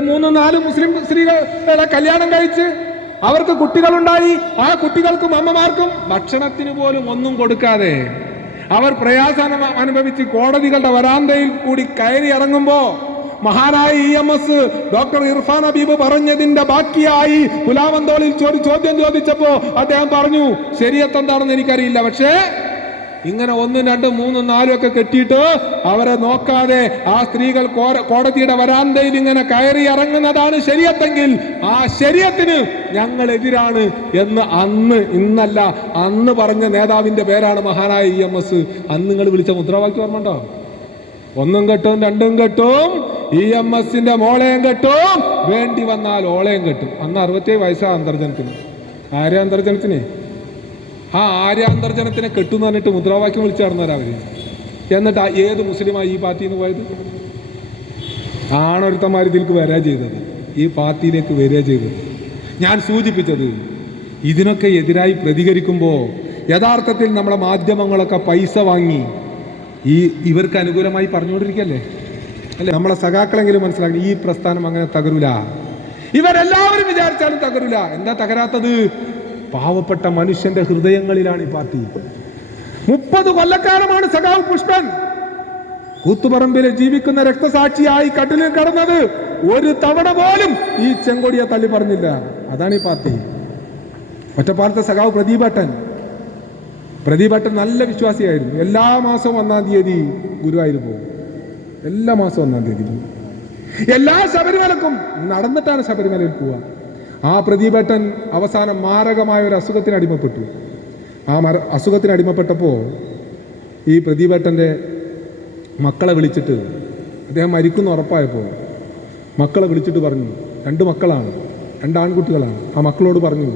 മൂന്നും നാല് മുസ്ലിം സ്ത്രീകളെ കല്യാണം കഴിച്ച് അവർക്ക് കുട്ടികളുണ്ടായി. ആ കുട്ടികൾക്കും അമ്മമാർക്കും ഭക്ഷണത്തിന് പോലും ഒന്നും കൊടുക്കാതെ അവർ പ്രയാസം അനു- അനുഭവിച്ച് കോടതികളുടെ വരാന്തയിൽ കൂടി കയറി ഇറങ്ങുമ്പോ മഹാനായ E M S doctor Irfan Habib പറഞ്ഞതിന്റെ ബാക്കിയായി പുലാവന്തോളിൽ ചോദി ചോദ്യം ചോദിച്ചപ്പോ അദ്ദേഹം പറഞ്ഞു ശരിയത്ത് എന്താണെന്ന് എനിക്കറിയില്ല. പക്ഷേ ഇങ്ങനെ ഒന്നും രണ്ടും മൂന്നും നാലും ഒക്കെ കെട്ടിയിട്ട് അവരെ നോക്കാതെ ആ സ്ത്രീകൾ കോടതിയുടെ വരാന്തയിൽ ഇങ്ങനെ കയറി ഇറങ്ങുന്നതാണ് ശരിയത്തെങ്കിൽ ആ ശരിയത്തിന് ഞങ്ങൾ എതിരാണ് എന്ന് അന്ന് ഇന്നല്ല അന്ന് പറഞ്ഞ നേതാവിന്റെ പേരാണ് മഹാനായ ഇ എം എസ്. അന്ന് നിങ്ങൾ വിളിച്ച മുദ്രാവാക്യം ഓർമ്മണ്ടോ ഒന്നും കെട്ടും രണ്ടും കെട്ടും ഇ എം എസിന്റെ മോളയും കെട്ടും വേണ്ടി വന്നാൽ ഓളയും കെട്ടും. അന്ന് അറുപത്തേഴ് വയസ്സാണ് അന്തർജനത്തിന്. ആരെയാ അന്തർജനത്തിന്? ആ ആര്യാന്തർജനത്തിനെ കെട്ടുന്ന് പറഞ്ഞിട്ട് മുദ്രാവാക്യം വിളിച്ചു അവർ. എന്നിട്ട് ഏത് മുസ്ലിമായി ഈ പാർട്ടിയിൽ നിന്ന് പോയത്? ആണൊരുത്തന്മാർ ഇതിലേക്ക് വരാ ചെയ്തത്. ഈ പാർട്ടിയിലേക്ക് വരിക ചെയ്തത്. ഞാൻ സൂചിപ്പിച്ചത് ഇതിനൊക്കെ എതിരായി പ്രതികരിക്കുമ്പോൾ യഥാർത്ഥത്തിൽ നമ്മളെ മാധ്യമങ്ങളൊക്കെ പൈസ വാങ്ങി ഈ ഇവർക്ക് അനുകൂലമായി പറഞ്ഞുകൊണ്ടിരിക്കല്ലേ? അല്ലെ? നമ്മളെ സഖാക്കളെങ്കിലും മനസ്സിലാക്കി ഈ പ്രസ്ഥാനം അങ്ങനെ തകരൂല. ഇവരെല്ലാവരും വിചാരിച്ചാലും തകരൂല. എന്താ തകരാത്തത്? പാവപ്പെട്ട മനുഷ്യന്റെ ഹൃദയങ്ങളിലാണ് ഈ പാർട്ടി. മുപ്പത് കൊല്ലക്കാലമാണ് സഖാവ് പുഷ്പൻ. കൂത്തുപറമ്പിൽ ജീവിക്കുന്ന രക്തസാക്ഷിയായി കട്ടിലിൽ കടന്നത് ഒരു തവണ പോലും ഈ ചെങ്കൊടിയെ തള്ളി പറഞ്ഞില്ല. അതാണ് ഈ പാർട്ടി. ഒറ്റപ്പാലത്തെ സഖാവ് പ്രദീപട്ടൻ. പ്രദീപട്ടൻ നല്ല വിശ്വാസിയായിരുന്നു. എല്ലാ മാസവും ഒന്നാം തീയതി ഗുരുവായൂർ പോകും. എല്ലാ മാസവും ഒന്നാം തീയതി എല്ലാ ശബരിമലക്കും നടന്നിട്ടാണ് ശബരിമലയിൽ പോവുക. ആ പ്രദീപേട്ടൻ അവസാനം മാരകമായ ഒരു അസുഖത്തിന് അടിമപ്പെട്ടു. ആ മര അസുഖത്തിന് അടിമപ്പെട്ടപ്പോൾ ഈ പ്രദീപേട്ടന്റെ മക്കളെ വിളിച്ചിട്ട് അദ്ദേഹം മരിക്കുന്ന ഉറപ്പായപ്പോൾ മക്കളെ വിളിച്ചിട്ട് പറഞ്ഞു രണ്ട് മക്കളാണ് രണ്ട് ആൺകുട്ടികളാണ്. ആ മക്കളോട് പറഞ്ഞു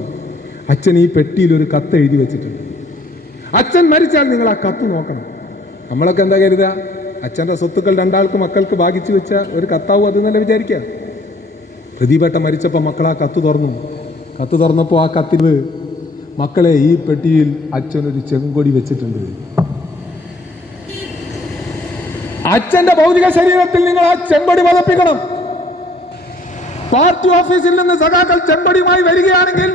അച്ഛൻ ഈ പെട്ടിയിൽ ഒരു കത്ത് എഴുതി വെച്ചിട്ടുണ്ട്. അച്ഛൻ മരിച്ചാൽ നിങ്ങൾ ആ കത്ത് നോക്കണം. നമ്മളൊക്കെ എന്താ കരുതുക? അച്ഛന്റെ സ്വത്തുക്കൾ രണ്ടാൾക്ക് മക്കൾക്ക് ഭാഗിച്ചു വെച്ച ഒരു കത്താവും അത് എന്നല്ല വിചാരിക്കുക? പ്രദീപേട്ട മരിച്ചപ്പോൾ മക്കൾ ആ കത്ത് തുറന്നു. കത്ത് തുറന്നപ്പോൾ ആ കത്തിൽ മക്കളെ ഈ പെട്ടിയിൽ അച്ഛനൊരു ചെങ്കൊടി വെച്ചിട്ടുണ്ട്. അച്ഛന്റെ ഭൗതിക ശരീരത്തിൽ നിങ്ങൾ ആ ചെമ്പടി പതപ്പിക്കണം. പാർട്ടി ഓഫീസിൽ നിന്ന് സഖാക്കൾ ചെമ്പടിയുമായി വരികയാണെങ്കിൽ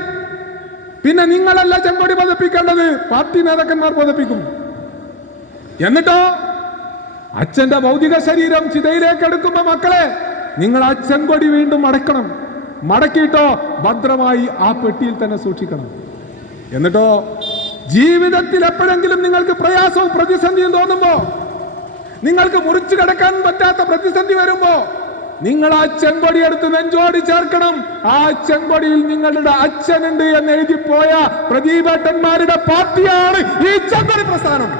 പിന്നെ നിങ്ങളല്ല ചെമ്പടി പതപ്പിക്കേണ്ടത് പാർട്ടി നേതാക്കന്മാർ പതപ്പിക്കും. എന്നിട്ടോ അച്ഛന്റെ ഭൗതിക ശരീരം ചിതയിലേക്ക് എടുക്കുമ്പോ മക്കളെ നിങ്ങൾ ആ ചെങ്കൊടി വീണ്ടും മടക്കണം മടക്കിയിട്ടോ ഭദ്രമായി ആ പെട്ടിയിൽ തന്നെ സൂക്ഷിക്കണം. എന്നിട്ടോ ജീവിതത്തിൽ എപ്പോഴെങ്കിലും നിങ്ങൾക്ക് പ്രയാസവും പ്രതിസന്ധിയും തോന്നുമ്പോ നിങ്ങൾക്ക് മുറിച്ചു കിടക്കാൻ പറ്റാത്ത പ്രതിസന്ധി വരുമ്പോ നിങ്ങൾ ആ ചെങ്കൊടി എടുത്ത് നെഞ്ചോടി ചേർക്കണം. ആ ചെങ്കൊടിയിൽ നിങ്ങളുടെ അച്ഛനുണ്ട് എന്ന് എഴുതി പോയ പ്രദീപേട്ടന്മാരുടെ പാർട്ടിയാണ് ഈ ചെങ്കൊടി പ്രസ്ഥാനം.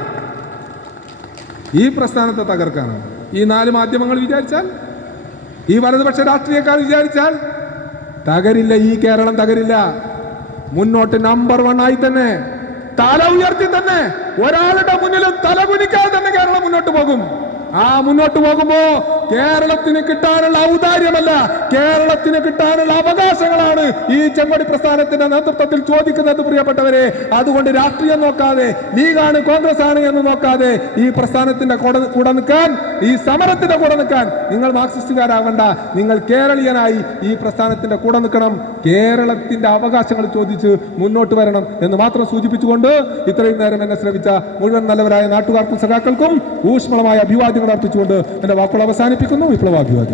ഈ പ്രസ്ഥാനത്തെ തകർക്കാനാണ്. ഈ നാല് മാധ്യമങ്ങൾ വിചാരിച്ചാൽ ഈ വലതുപക്ഷ രാഷ്ട്രീയക്കാർ വിചാരിച്ചാൽ തകരില്ല ഈ കേരളം തകരില്ല. മുന്നോട്ട് നമ്പർ വൺ ആയി തന്നെ തല ഉയർത്തി തന്നെ ഒരാളുടെ മുന്നിലും തല കുനിക്കാതെ തന്നെ കേരളം മുന്നോട്ട് പോകും. ആ മുന്നോട്ട് പോകുമ്പോ കേരളത്തിന് കിട്ടാനുള്ള ഔദാര്യമല്ല കേരളത്തിന് കിട്ടാനുള്ള അവകാശങ്ങളാണ് ഈ ചെമ്മടി പ്രസ്ഥാനത്തിന്റെ നേതൃത്വത്തിൽ ചോദിക്കുന്നത് പ്രിയപ്പെട്ടവരെ. അതുകൊണ്ട് രാഷ്ട്രീയം നോക്കാതെ ലീഗാണ് കോൺഗ്രസ് ആണ് എന്ന് നോക്കാതെ ഈ പ്രസ്ഥാനത്തിന്റെ കൂടെ നിൽക്കാൻ ഈ സമരത്തിന്റെ കൂടെ നിൽക്കാൻ നിങ്ങൾ മാർക്സിസ്റ്റുകാരാവണ്ട നിങ്ങൾ കേരളീയനായി ഈ പ്രസ്ഥാനത്തിന്റെ കൂടെ നിൽക്കണം. കേരളത്തിന്റെ അവകാശങ്ങൾ ചോദിച്ച് മുന്നോട്ട് വരണം എന്ന് മാത്രം സൂചിപ്പിച്ചുകൊണ്ട് ഇത്രയും നേരം എന്നെ ശ്രമിച്ച മുഴുവൻ നല്ലവരായ നാട്ടുകാർക്കും സഖാക്കൾക്കും ഊഷ്മളമായ അഭിവാദ്യങ്ങൾ അർപ്പിച്ചുകൊണ്ട് എന്റെ വാക്കുകൾ അവസാനിപ്പിക്കുന്നു. വിപ്ലവാഭിവാദ്യം.